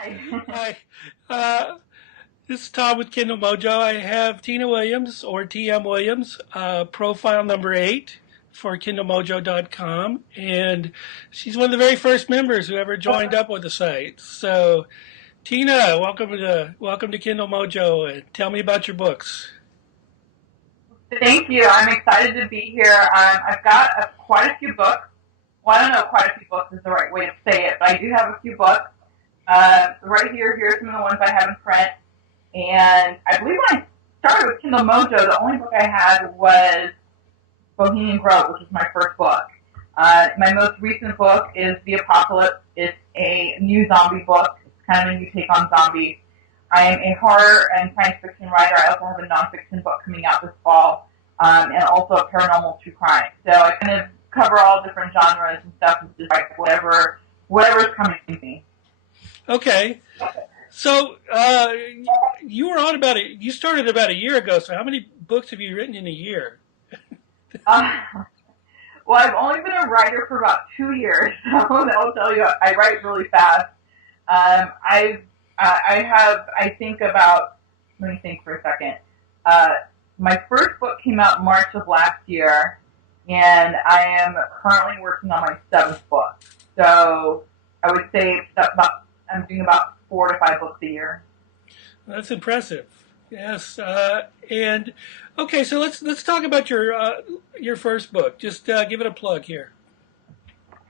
Hi. Hi, uh, this is Tom with Kindle Mojo. I have Tina Williams, or TM Williams, profile number 8 for KindleMojo.com, and she's one of the very first members who ever joined up with the site. So, Tina, welcome to Kindle Mojo, and tell me about your books. Thank you. I'm excited to be here. I've got quite a few books. Well, I don't know if quite a few books is the right way to say it, but I do have a few books. Right here, here's some of the ones I have in print. And I believe when I started with Kindle Mojo, the only book I had was Bohemian Grove, which was my first book. My most recent book is The Apocalypse. It's a new zombie book. It's kind of a new take on zombies. I am a horror and science fiction writer. I also have a nonfiction book coming out this fall, and also a paranormal true crime. So I kind of cover all different genres and stuff, and just like whatever's coming to me. Okay, so you were on you started about a year ago. So how many books have you written in a year? Uh, well, I've only been a writer for about 2 years, so I'll tell you, I write really fast. I have, I think about, let me think for a second. My first book came out in March of last year, and I am currently working on my 7th book. So I would say I'm doing about 4 to 5 books a year. That's impressive. Yes, and okay, so let's talk about your first book. Just give it a plug here.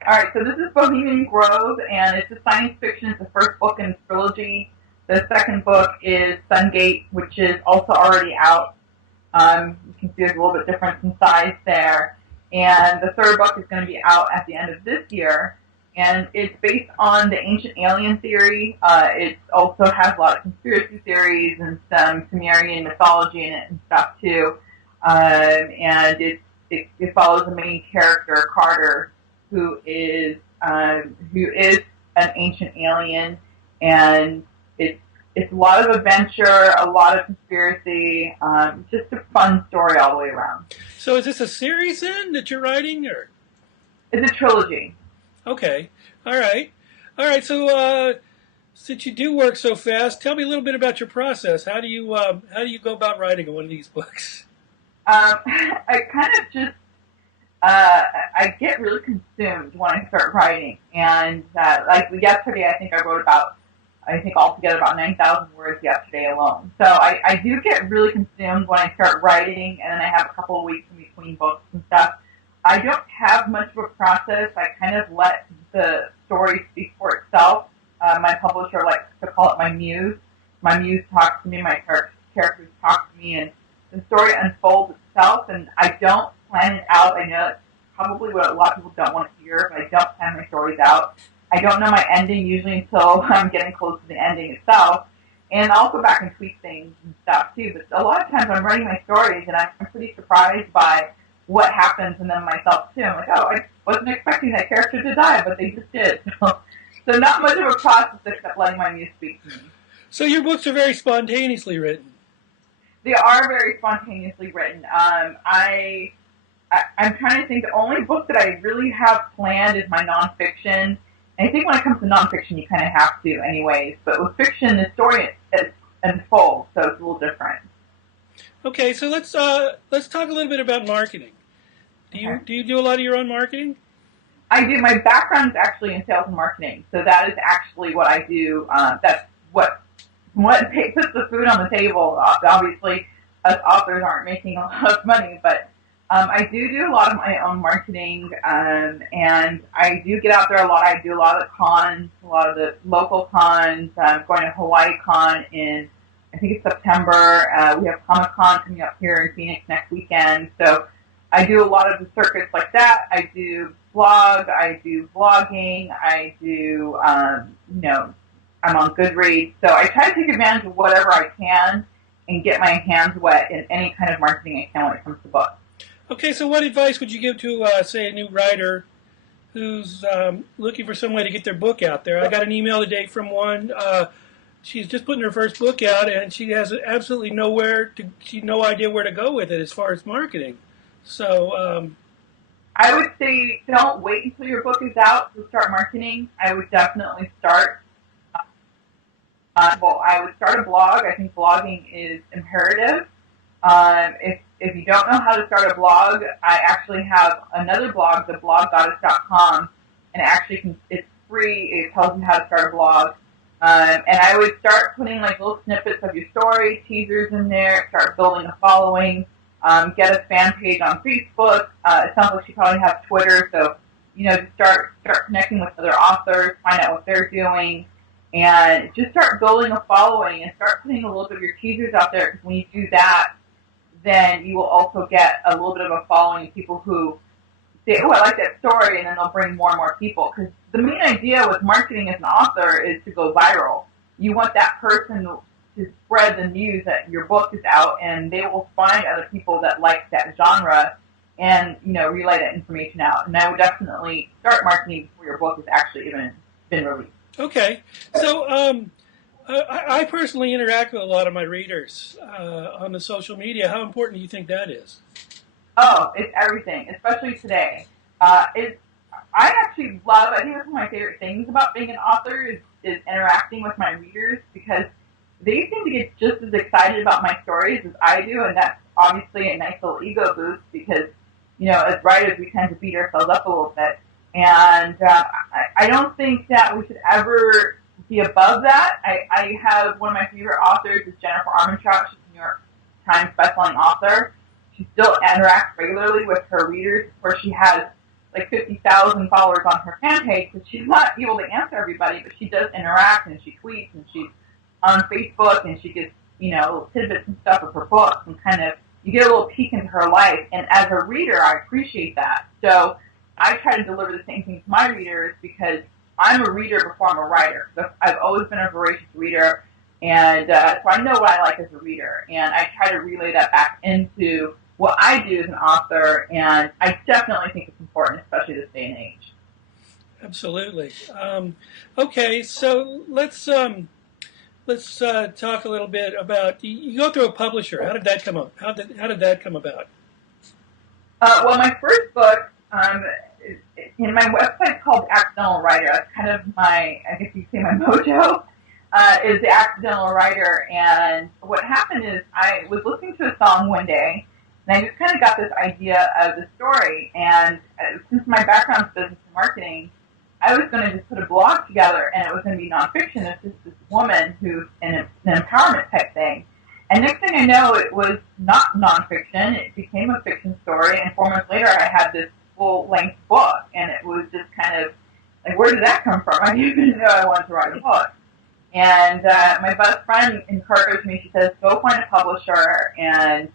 All right, so this is Bohemian Grove, and it's a science fiction. It's the first book in a trilogy. The second book is Sungate, which is also already out. You can see there's a little bit difference in size there. And the third book is going to be out at the end of this year. And it's based on the ancient alien theory. It also has a lot of conspiracy theories and some Sumerian mythology in it and stuff too. And it follows the main character, Carter, who is an ancient alien, and it's a lot of adventure, a lot of conspiracy, just a fun story all the way around. So is this a series then that you're writing, or? It's a trilogy. Okay, all right. So since you do work so fast, tell me a little bit about your process. How do you go about writing one of these books? I kind of just I get really consumed when I start writing, and like yesterday, I think altogether about 9,000 words yesterday alone. So I do get really consumed when I start writing, and then I have a couple of weeks in between books and stuff. I don't have much of a process. I kind of let the story speak for itself. My publisher likes to call it my muse. My muse talks to me, my characters talk to me, and the story unfolds itself, and I don't plan it out. I know it's probably what a lot of people don't want to hear, but I don't plan my stories out. I don't know my ending usually until I'm getting close to the ending itself. And I'll go back and tweak things and stuff too. But a lot of times I'm writing my stories and I'm pretty surprised by what happens in them myself too. I'm like, oh, I wasn't expecting that character to die, but they just did. So not much of a process except letting my muse speak to me. So your books are very spontaneously written. They are very spontaneously written. I'm trying to think. The only book that I really have planned is my nonfiction. And I think when it comes to nonfiction, you kind of have to, anyways. But with fiction, the story is unfolds, so it's a little different. Okay, so let's talk a little bit about marketing. Do you do a lot of your own marketing? I do. My background is actually in sales and marketing, so that is actually what I do. That's what puts the food on the table. Obviously, us authors aren't making a lot of money, but I do a lot of my own marketing, and I do get out there a lot. I do a lot of the cons, a lot of the local cons. I'm going to Hawaii Con in, I think it's September. We have Comic Con coming up here in Phoenix next weekend. So I do a lot of the circuits like that. I do blog. I do vlogging. I do, I'm on Goodreads. So I try to take advantage of whatever I can and get my hands wet in any kind of marketing I can when it comes to books. Okay, so what advice would you give to, say, a new writer who's looking for some way to get their book out there? I got an email today from one. She's just putting her first book out, and she has absolutely no idea where to go with it as far as marketing. So I would say don't wait until your book is out to start marketing. I would definitely start. Well, I would start a blog. I think blogging is imperative. If you don't know how to start a blog, I actually have another blog, the bloggoddess.com, and it's free. It tells you how to start a blog. And I would start putting like little snippets of your story, teasers in there, start building a following, get a fan page on Facebook. It sounds like she probably has Twitter, so just start connecting with other authors, find out what they're doing, and just start building a following and start putting a little bit of your teasers out there. Because when you do that, then you will also get a little bit of a following of people who say, "Oh, I like that story," and then they'll bring more and more people. Because the main idea with marketing as an author is to go viral. You want that person to spread the news that your book is out, and they will find other people that like that genre and, relay that information out. And I would definitely start marketing before your book has actually even been released. Okay. So I personally interact with a lot of my readers on the social media. How important do you think that is? Oh, it's everything, especially today. I actually I think that's one of my favorite things about being an author is interacting with my readers, because they seem to get just as excited about my stories as I do, and that's obviously a nice little ego boost because, as writers, we tend to beat ourselves up a little bit. And I don't think that we should ever be above that. I have one of my favorite authors is Jennifer Armentrout. She's a New York Times bestselling author. She still interacts regularly with her readers. Of course, she has like 50,000 followers on her fan page, so she's not able to answer everybody, but she does interact, and she tweets, and she's on Facebook, and she gets, little tidbits and stuff of her books, and kind of, you get a little peek into her life. And as a reader, I appreciate that. So I try to deliver the same thing to my readers, because I'm a reader before I'm a writer. So I've always been a voracious reader, and so I know what I like as a reader, and I try to relay that back into what I do as an author, and I definitely think it's important, especially this day and age. Absolutely. Okay, so let's talk a little bit about, you go through a publisher. How did that come up? How did that come about? Well, my first book, in my website's called Accidental Writer. That's kind of I guess you could say my mojo, is the Accidental Writer. And what happened is I was listening to a song one day, and I just kind of got this idea of the story. And since my background is business and marketing, I was going to just put a blog together, and it was going to be nonfiction. It's just this woman who's in an empowerment type thing. And next thing I know, it was not nonfiction. It became a fiction story. And 4 months later, I had this full-length book. And it was just kind of like, where did that come from? I didn't even know I wanted to write a book. And my best friend encouraged me. She says, go find a publisher. And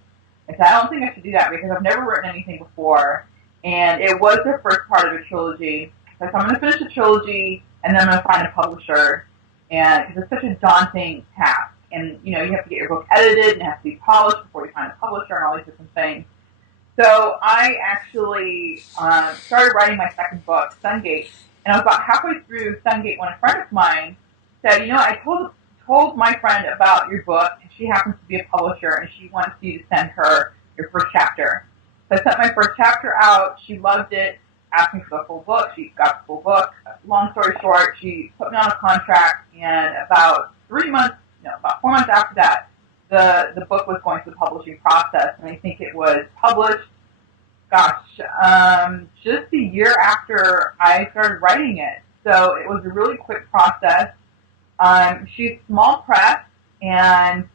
I said, I don't think I should do that because I've never written anything before. And it was the first part of a trilogy. So I'm going to finish the trilogy, and then I'm going to find a publisher. And because it's such a daunting task. And, you have to get your book edited, and it has to be polished before you find a publisher and all these different things. So I actually started writing my second book, Sungate. And I was about halfway through Sungate when a friend of mine said, I told my friend about your book, and she happens to be a publisher, and she wants you to send her your first chapter. So I sent my first chapter out. She loved it, asked me for the full book. She got the full book. Long story short, she put me on a contract, and about 4 months after that, the book was going through the publishing process, and I think it was published, just a year after I started writing it. So it was a really quick process. She's small press, and,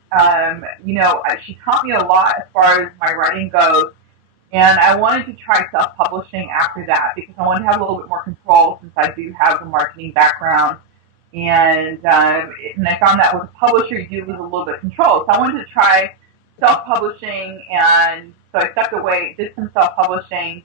she taught me a lot as far as my writing goes. And I wanted to try self-publishing after that because I wanted to have a little bit more control since I do have the marketing background. And I found that with a publisher, you do lose a little bit of control. So I wanted to try self-publishing, and so I stepped away, did some self-publishing,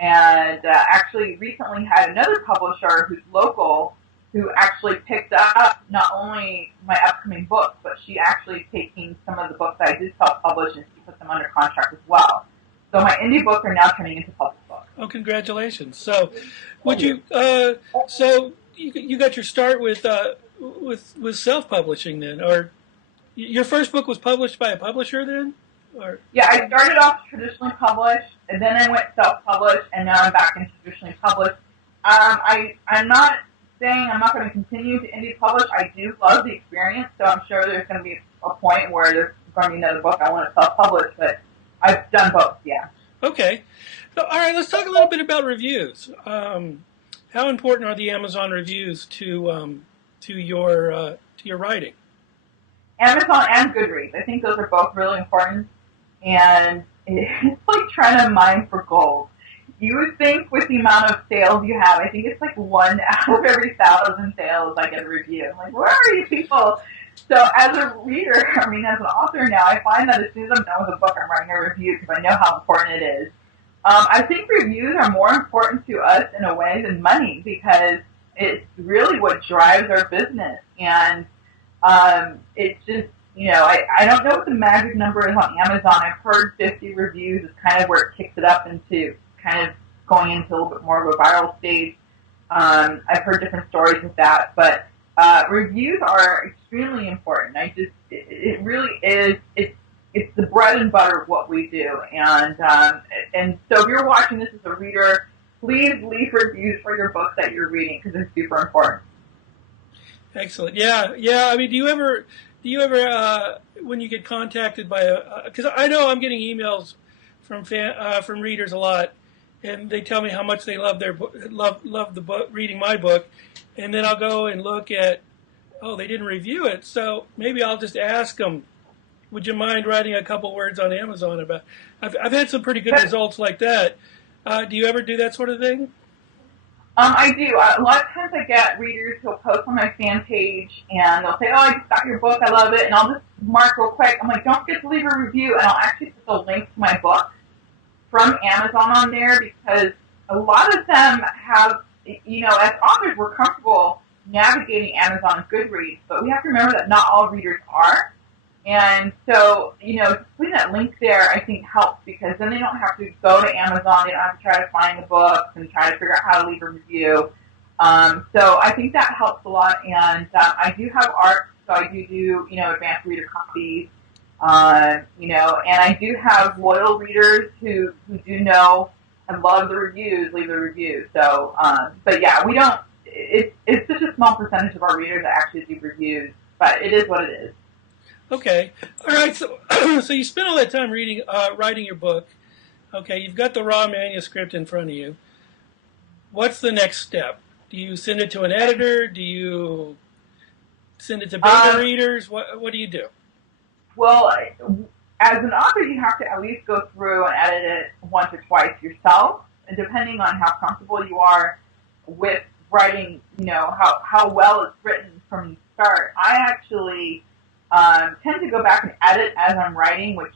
and actually recently had another publisher who's local who actually picked up not only my upcoming books, but she actually is taking some of the books that I did self-publish and she put them under contract as well. So my indie books are now turning into published books. Oh, congratulations! So, you got your start with self-publishing then, or your first book was published by a publisher then? Or? Yeah, I started off traditionally published, and then I went self-published, and now I'm back into traditionally published. I'm not saying I'm not going to continue to indie publish. I do love the experience, so I'm sure there's going to be a point where there's going to be another book I want to self-publish, but I've done both, yeah. Okay. So, all right, let's talk a little bit about reviews. How important are the Amazon reviews to your writing? Amazon and Goodreads. I think those are both really important, and it's like trying to mine for gold. You would think with the amount of sales you have, I think it's like 1 out of every 1,000 sales I get a review. I'm like, where are you people? So as a reader, I mean, as an author now, I find that as soon as I'm done with a book, I'm writing a review because I know how important it is. I think reviews are more important to us in a way than money because it's really what drives our business. And it's just, I don't know what the magic number is on Amazon. I've heard 50 reviews is kind of where it kicks it up into kind of going into a little bit more of a viral stage. I've heard different stories with that, but reviews are extremely important. It really is. It's the bread and butter of what we do, and so if you're watching this as a reader, please leave reviews for your books that you're reading because it's super important. Excellent. Yeah. I mean, do you ever when you get contacted by because I know I'm getting emails from readers a lot, and they tell me how much they love love the book, reading my book, and then I'll go and look at, they didn't review it, so maybe I'll just ask them, would you mind writing a couple words on Amazon about? I've had some pretty good results like that. Do you ever do that sort of thing? I do. A lot of times I get readers who'll post on my fan page and they'll say, I just got your book, I love it, and I'll just mark real quick. I'm like, don't forget to leave a review, and I'll actually put the link to my book from Amazon on there because a lot of them have, as authors, we're comfortable navigating Amazon and Goodreads, but we have to remember that not all readers are. And so, putting that link there, I think, helps because then they don't have to go to Amazon. They don't have to try to find the books and try to figure out how to leave a review. So I think that helps a lot. And I do have art, so I do advanced reader copies. And I do have loyal readers who do know and love the reviews, leave the reviews. So, but yeah, we don't. It's such a small percentage of our readers that actually do reviews, but it is what it is. Okay. All right. So, so you spent all that time writing your book. Okay. You've got the raw manuscript in front of you. What's the next step? Do you send it to an editor? Do you send it to beta readers? What do you do? Well, as an author, you have to at least go through and edit it once or twice yourself, and depending on how comfortable you are with writing, how well it's written from the start. I actually tend to go back and edit as I'm writing, which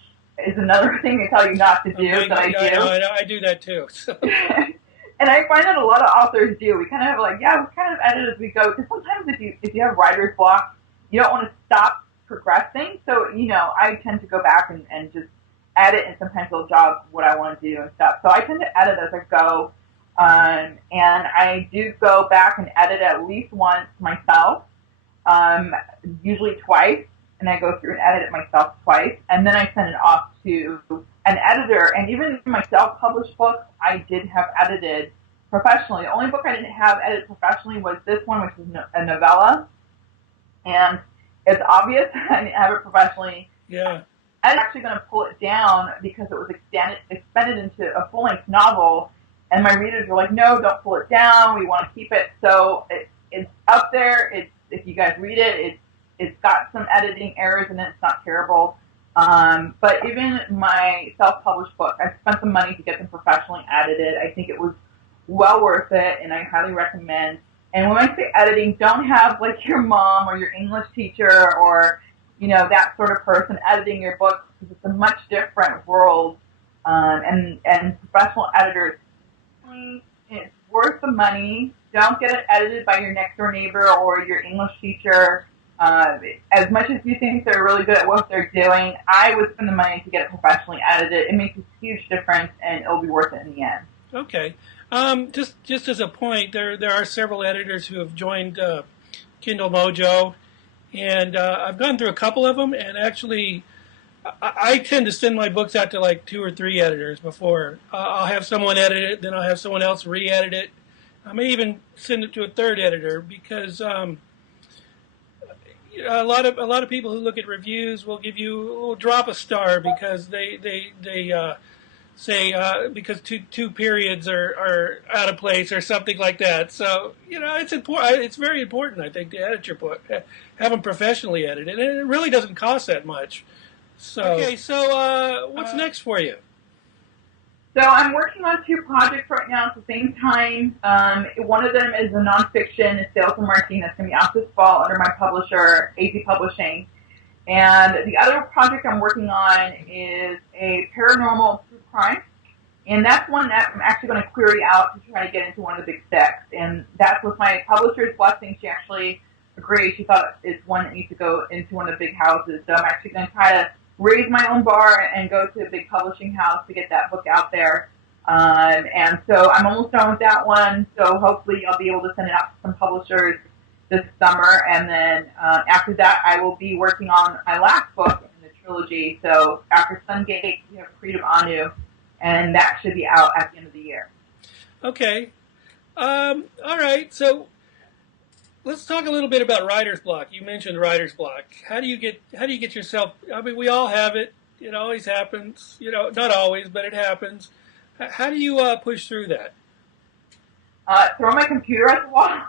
is another thing I tell you not to do, I do that too. So. And I find that a lot of authors do. We kind of have we kind of edit as we go, because sometimes if you have writer's block, you don't want to stop progressing. So, I tend to go back and just edit and sometimes they'll jog what I want to do and stuff. So I tend to edit as I go. And I do go back and edit at least once myself, usually twice. And I go through and edit it myself twice, and then I send it off to an editor. And even my self-published book, I did have edited professionally. The only book I didn't have edited professionally was this one, which is a novella. And it's obvious I didn't have it professionally. Yeah. I was actually going to pull it down because it was expanded into a full-length novel. And my readers were like, no, don't pull it down. We want to keep it. So it's up there. If you guys read it, it's got some editing errors in it. It's not terrible. But even my self-published book, I spent some money to get them professionally edited. I think it was well worth it, and I highly recommend. And when I say editing, don't have your mom or your English teacher or, that sort of person editing your book, because it's a much different world. And professional editors, it's worth the money. Don't get it edited by your next-door neighbor or your English teacher. As much as you think they're really good at what they're doing, I would spend the money to get it professionally edited. It makes a huge difference, and it'll be worth it in the end. Okay. Just as a point, there are several editors who have joined Kindle Mojo, and I've gone through a couple of them, and actually I tend to send my books out to 2 or 3 editors before. I'll have someone edit it, then I'll have someone else re-edit it, I may even send it to a third editor because a lot of people who look at reviews will drop a star because they say because two periods are out of place or something like that. So it's important. It's very important, I think, to edit your book, have them professionally edited, and it really doesn't cost that much. So okay, so what's next for you? So I'm working on two projects right now at the same time. One of them is a nonfiction, it's sales and marketing, that's going to be out this fall under my publisher, AP Publishing. And the other project I'm working on is a paranormal true crime. And that's one that I'm actually going to query out to try to get into one of the big six. And that's with my publisher's blessing. She actually agreed. She thought it's one that needs to go into one of the big houses. So I'm actually going to try to raise my own bar and go to a big publishing house to get that book out there. And so I'm almost done with that one. So hopefully I'll be able to send it out to some publishers this summer. And then after that, I will be working on my last book in the trilogy. So after Sungate, we have Freedom Anu, and that should be out at the end of the year. Okay. All right. So let's talk a little bit about writer's block. You mentioned writer's block. How do you get yourself? I mean, we all have it. It always happens. Not always, but it happens. How do you push through that? Throw my computer at the wall.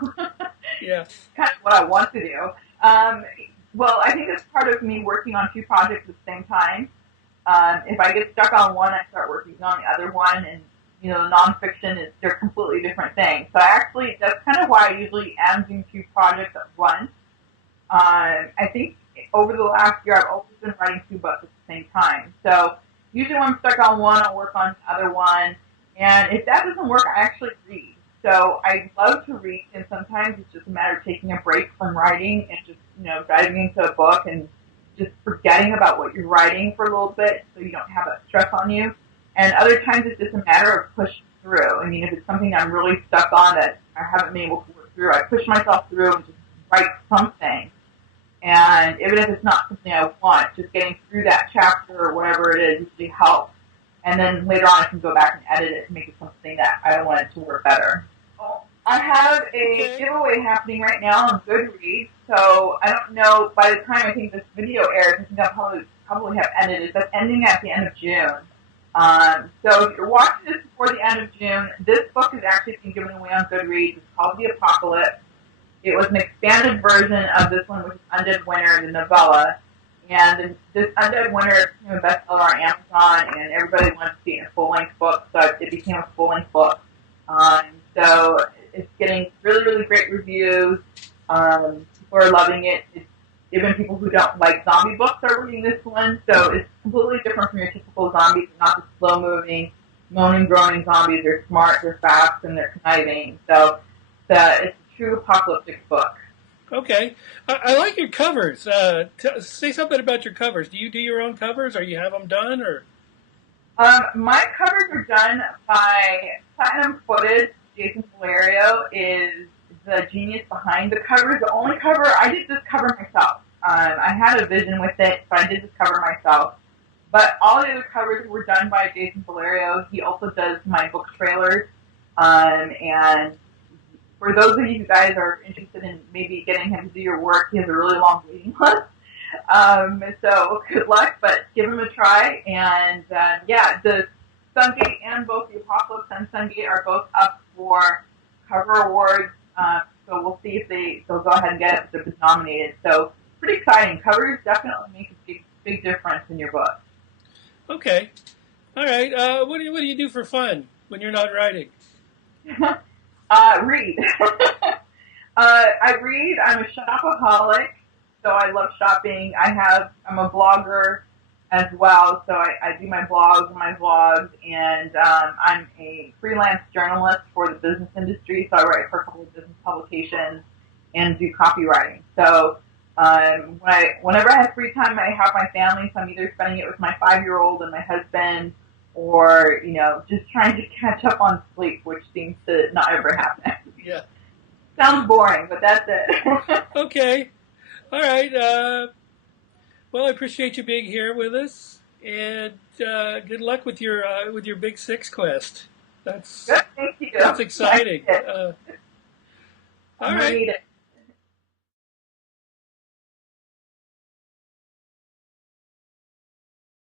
Yeah. Kind of what I want to do. Well, I think it's part of me working on two projects at the same time. If I get stuck on one, I start working on the other one, and the nonfiction they're completely different things. So that's kind of why I usually am doing two projects at once. I think over the last year, I've also been writing two books at the same time. So usually when I'm stuck on one, I'll work on the other one. And if that doesn't work, I actually read. So I love to read, and sometimes it's just a matter of taking a break from writing and just, diving into a book and just forgetting about what you're writing for a little bit so you don't have that stress on you. And other times it's just a matter of pushing through. I mean, if it's something I'm really stuck on that I haven't been able to work through, I push myself through and just write something. And even if it's not something I want, just getting through that chapter or whatever it is usually helps. And then later on I can go back and edit it to make it something that I want it to work better. I have a giveaway happening right now on Goodreads, so I don't know, by the time I think this video airs, I think I'll probably have ended it. That's ending at the end of June. So if you're watching this before the end of June, this book is actually being given away on Goodreads. It's called The Apocalypse. It was an expanded version of this one, which is Undead Winter, the novella. And this Undead Winter became a bestseller on Amazon, and everybody wanted to see it in a full-length book, so it became a full-length book. So it's getting really, really great reviews. People are loving it. Even people who don't like zombie books are reading this one. So it's completely different from your typical zombies. They're not the slow-moving, moaning, groaning zombies. They're smart, they're fast, and they're conniving. So it's a true apocalyptic book. Okay. I like your covers. Say something about your covers. Do you do your own covers, or you have them done, or? My covers are done by Platinum Footage. Jason Valerio is the genius behind the covers. The only cover, I did this cover myself. I had a vision with it, so I did this cover myself. But all the other covers were done by Jason Valerio. He also does my book trailers. And for those of you who guys are interested in maybe getting him to do your work, he has a really long waiting list. So good luck, but give him a try. And the Sungate and both the Apocalypse and Sungate are both up for cover awards. So we'll see if they'll go ahead and get it if they've been nominated. So pretty exciting. Covers definitely make a big difference in your book. Okay. All right. What do you do for fun when you're not writing? Read. I read. I'm a shopaholic, so I love shopping. I'm a blogger as well, so I do my blogs and my vlogs, and I'm a freelance journalist for the business industry, so I write for a couple of business publications and do copywriting. So whenever I have free time, I have my family, so I'm either spending it with my 5-year-old and my husband, or, just trying to catch up on sleep, which seems to not ever happen. Yeah. Sounds boring, but that's it. Okay. All right. Well, I appreciate you being here with us, and good luck with your Big Six quest. That's Good, thank you. that's exciting. All All right. Read it.